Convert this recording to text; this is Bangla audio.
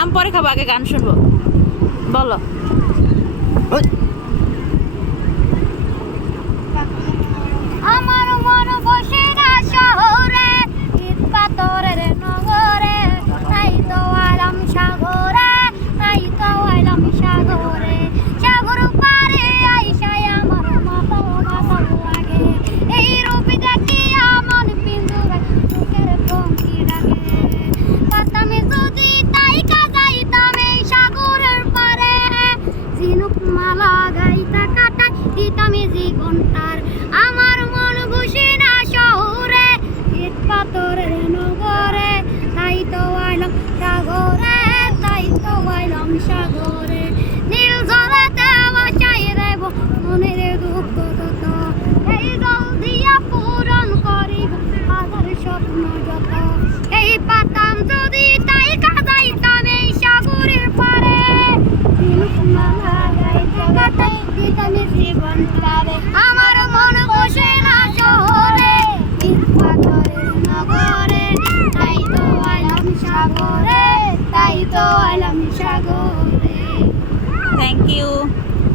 আম পরে খাব, আগে গান শুনব। বলো। নগরে। নাই তো আলাম সাগরে, নাই তো আলাম সাগর। আমার মন বসে না শহরে পাথরের নগরে। তাই তো আইলাম সাগরে, তাই তো আইলাম সাগরে। Thank you.